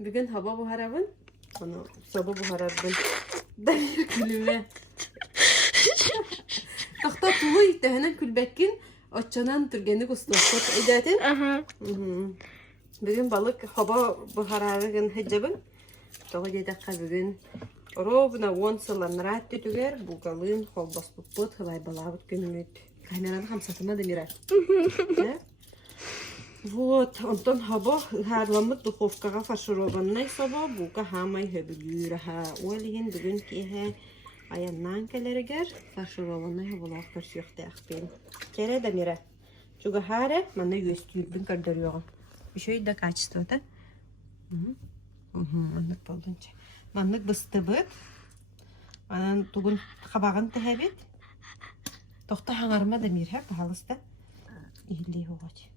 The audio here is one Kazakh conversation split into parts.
Bugün hava buharabın. Onu soba buharabın. Dayır külüme. Tahta tulu ihtihenen külbekin. Açanan türgeni kuslasat edetin. Aha. Bugün balık hava buharabın hecabın. Toğu dedekka bugün. Ровно вон сыланрат түтүгер бугалын холбас буппут хылай балабыт күнүмүт. Камераны хамсатыма демира. Вот, онтон хаба харламыт духовкага фаршированный саба бука хамай хөбүлүрәһә. Уэлиһин бүгүн киһә аяннан келерегер фаршированный хабалак персюхтә ахпен. Кере демира. Чуга харе мана юстүрбүн кардырыгын. Бишой да качество, да? Аннык болдунча. Маннык быстыбыт. Анан тугун хабагын тәһәбит. Тохта хаңарма демирһә баһалыста. Ихли хогач.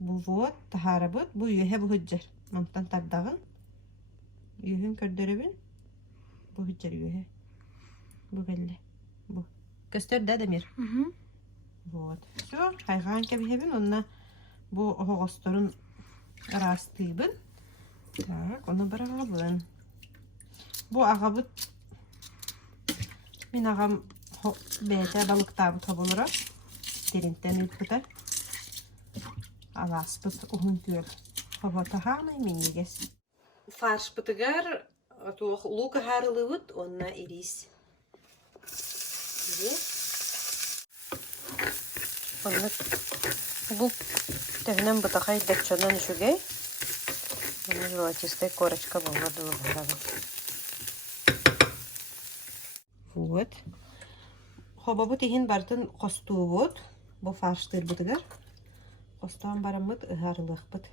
Бу вот тахарабыт, бу юһә бу хөҗҗәр. Мантан тардагын. Юһен кәрдәрәбен. Бу хөҗҗәр юһә. Бу гәлле. Бу. Көстөр дә демир. Вот. Всё, хайган кәбиһәбен, онна бу хогосторун растыйбын. Так, оны барабын. Bu ağabıt min ağam beyte balıkta bu tabulara derinten ülküde alaspıt uhun tüyel havata hanay minniges farşpıtıgar atuğ luka harılıvıt onna iris onna bu tevnen bıtakay dekçonan işugey onna zlatistay korочка bulmadı bulmadı. Вот. Хобабу тиһин бартын костуубут. Бу фарштыр бутыгар. Костан барамыт ыһарылыхпыт.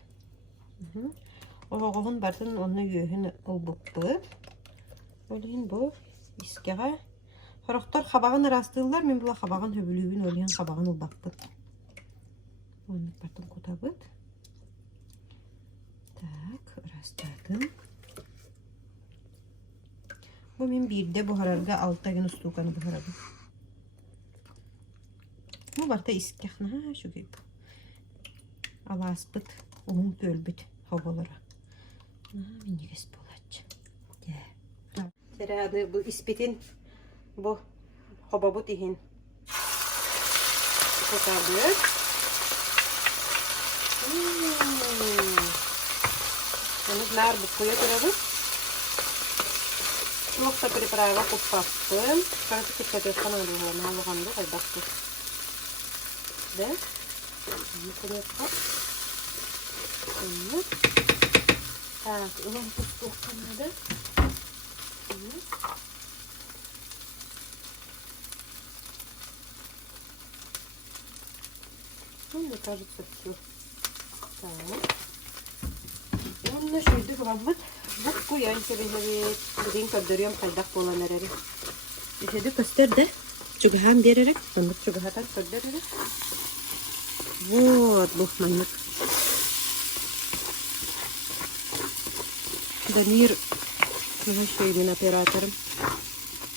Огогун бартын онны юһын улбуппыт. Олин бу искега. Хорохтор хабагын растылар, мен була хабагын хөбүлүбүн олин хабагын улбаппыт. Онны бартын кутабыт. Так, растадым. Bu min birde buhararga altta gün ustukanı buhararga. Bu barta iskahna ha şu gibi. Alaspıt, onun gölbüt havalara. Miniges bulaç. Ya. Terade bu ispitin bu hababut ihin. Kotardık. Bunu nar bu koya tarafı. Лохта приправила куппаптым. Кажется, кипятёшка надо было на луганду, айдахту. Да? Непонятно. Так, улам куппаптка надо. Ну, мне кажется, все. Так. И он на шейду главбыт. Bu yanki bir dediğin kadar kaldak olanları. İşte göster de çugahan vererek, manlık çugahan kadar. Вот, bu manlık. Danir, ne şeyin operatörüm.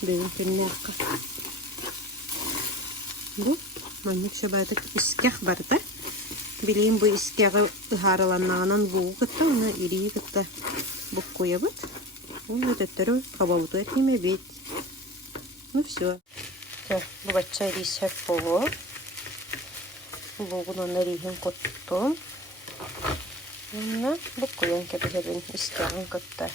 Benim pennerka. Bu manlık şabatık iskah barda. Bileyim bu iskahı haralanağından bu gıtta, ona iri gıtta. Bu koyabıt. Onu töttürü kabavutу etmeme bit. Ну все. Bu бачча рис хеп болу. Бугун оны рихин коттум. Онна bu koyan кебехебин искагын котта.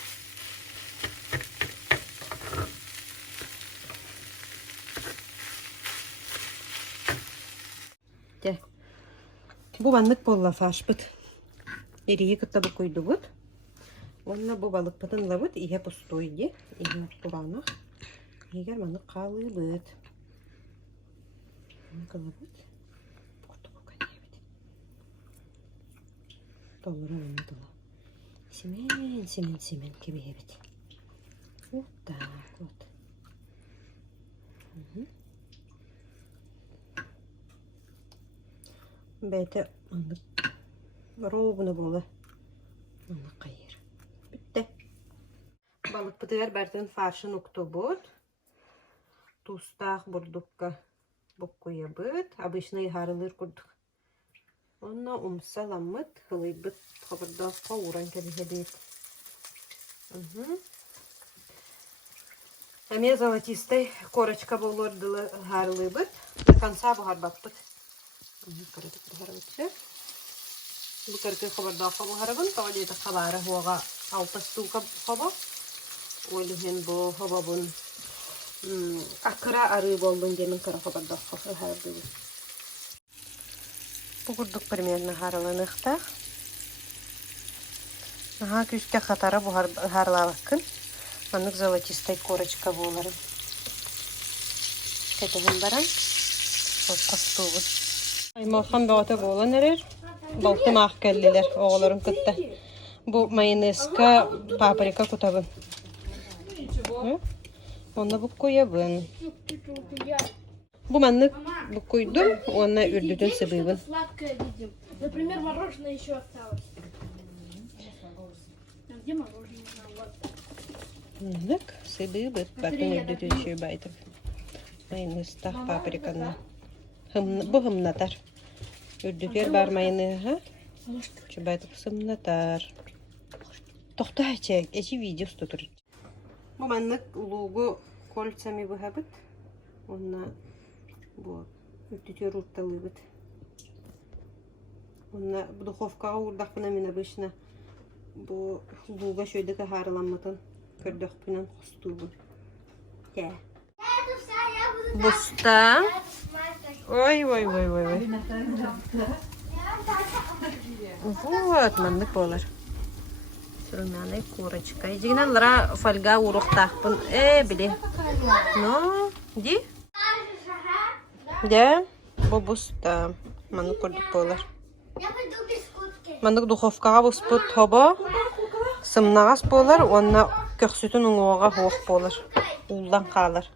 Bu banlık bolla faşbıt. Eriyi kıtta bu koydubut. Онна бу балык пытын лабыт, иһе пустойди, иһе туранах. Егер маны калыбыт. Калыбыт. Кутук канебит. Толора маны тола. Семен кебебит. Вот так вот. Бете маны ровно болы. Маны кайыр. Balık pıtıgar bertin farşın oktobut. Tustaq burdukka bukkuya bıt. Обычный harılır kurduk. Onna umsalamıt. Hılıyıbıt. Kabırda kavuran kebihedit. Әме золотистой корочка болордылы харылы бұд. До конца бұхар баппыд. Бұл кәркі қабардақа бұхарабын. Тағы дейті қалары хуаға 6 стука қаба. Олеген бұл қабабын ақыра ары болдың демен кәрі қабардақа харылы. Бұғырдық примерно харылынықтақ. Ага, күшке қатары бұхар харлалықын. Манық золотистой корочка болары. Кәтігін баран. Отқа стуғыз. Аймалхан бағыты болан әрер. Балтым ақ кәлілер оғыларын күтті. Бұл майонезка паприка күтабын. Оны бұл қойабын. Бұл манық бұл қойдым, оны үрдітін сыбыбын. Например, мороженое еще осталось. Где мороженое? Манық сыбыбын. Батын үрдітін шүйбайтып. Майонезтақ паприканы. Бұл хымнатар. Үрдітер бар майонезға. Шүйбайтып сымнатар. Тоқта әчек. Әчі видео тұтыр. Бұл манық лугу кольцами бұхабыт. Онна бұл үрдітер ұртталы бұд. Онна духовкаға ұрдақпына мен обычно бұл луга шөйдікі харыламытын көрдіқпінен құсту бұд. Бұста. Ой. Вот, маннык болар. Румяная курочка. Идегінен лара фольга урухтақпын. Біле. Ну, ди? Де? Бұл бұста. Маннык көрдік болар. Маннык духовкаға бұспыт тоба. Сымнағас болар. Онна көксүтін ұңуаға хоқ болар. Улдан қалар.